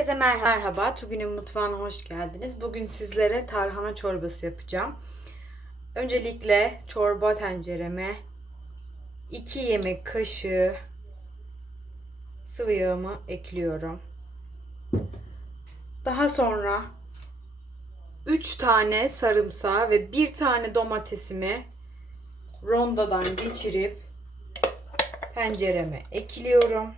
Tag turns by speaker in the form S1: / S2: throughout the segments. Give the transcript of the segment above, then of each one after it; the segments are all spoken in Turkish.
S1: Herkese merhaba. Tugün'ün mutfağına hoş geldiniz. Bugün sizlere tarhana çorbası yapacağım. Öncelikle çorba tencereme 2 yemek kaşığı sıvı yağımı ekliyorum. Daha sonra 3 tane sarımsağı ve 1 tane domatesimi rondodan geçirip tencereme ekliyorum.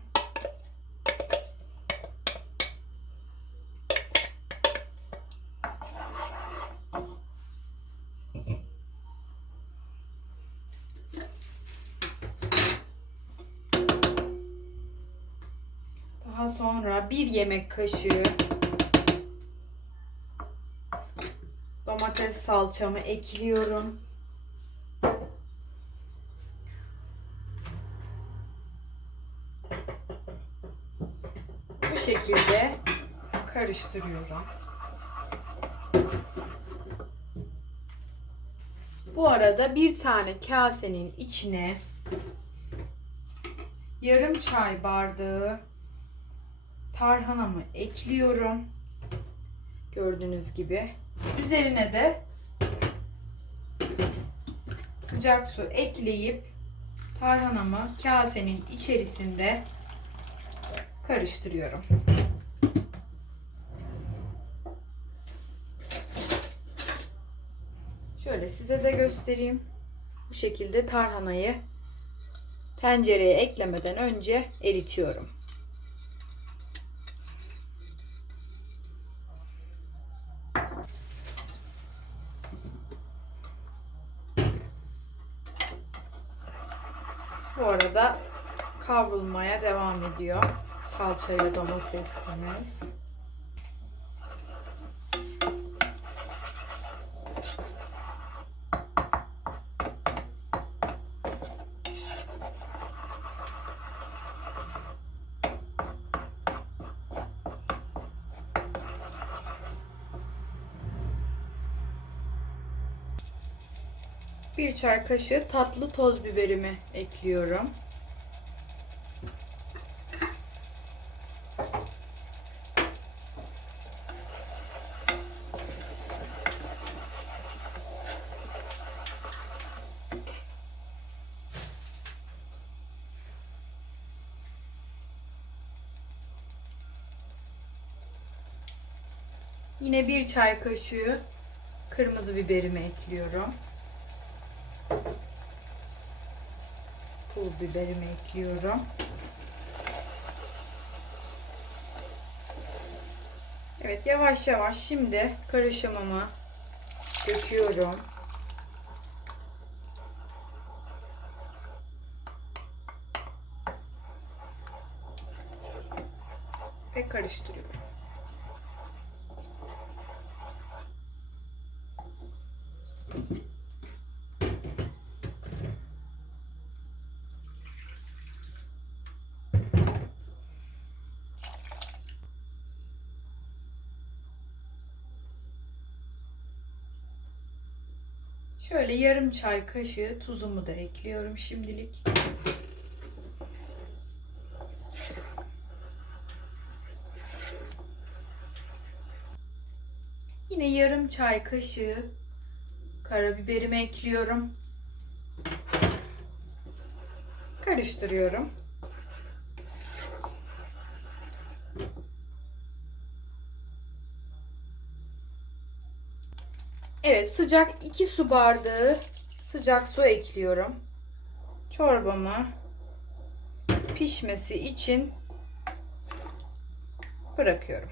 S1: Daha sonra bir yemek kaşığı domates salçamı ekliyorum. Bu şekilde karıştırıyorum. Bu arada bir tane kasenin içine yarım çay bardağı tarhanamı ekliyorum. Gördüğünüz gibi. Üzerine de sıcak su ekleyip tarhanamı kasenin içerisinde karıştırıyorum. Şöyle size de göstereyim. Bu şekilde tarhanayı tencereye eklemeden önce eritiyorum. Bu arada kavrulmaya devam ediyor. Salçayla domatesimiz. Bir çay kaşığı tatlı toz biberimi ekliyorum. Yine bir çay kaşığı kırmızı biberimi ekliyorum. Pul biberimi ekliyorum. Evet yavaş yavaş şimdi karışımımı döküyorum. Ve karıştırıyorum. Şöyle yarım çay kaşığı tuzumu da ekliyorum şimdilik. Yine yarım çay kaşığı karabiberimi ekliyorum. Karıştırıyorum. Evet sıcak 2 su bardağı sıcak su ekliyorum. Çorbamı pişmesi için bırakıyorum.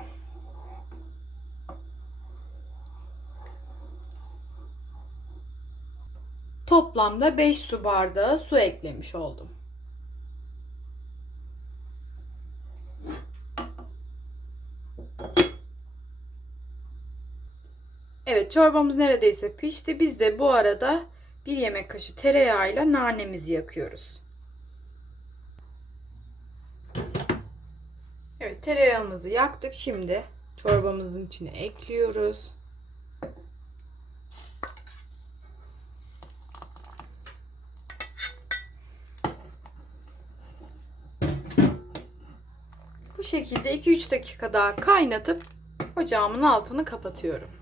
S1: Toplamda 5 su bardağı su eklemiş oldum. Evet çorbamız neredeyse pişti. Biz de bu arada bir yemek kaşığı tereyağıyla nanemizi yakıyoruz. Evet tereyağımızı yaktık. Şimdi çorbamızın içine ekliyoruz. şekilde 2-3 dakika daha kaynatıp ocağımın altını kapatıyorum.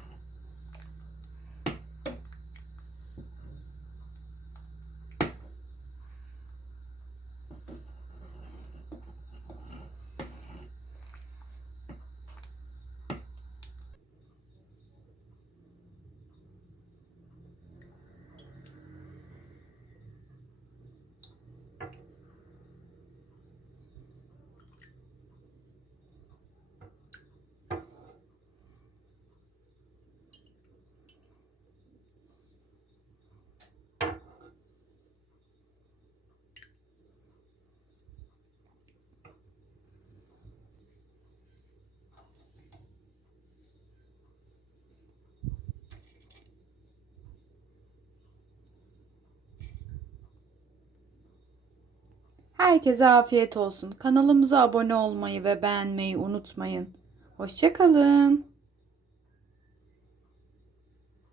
S1: Herkese afiyet olsun. Kanalımıza abone olmayı ve beğenmeyi unutmayın. Hoşçakalın.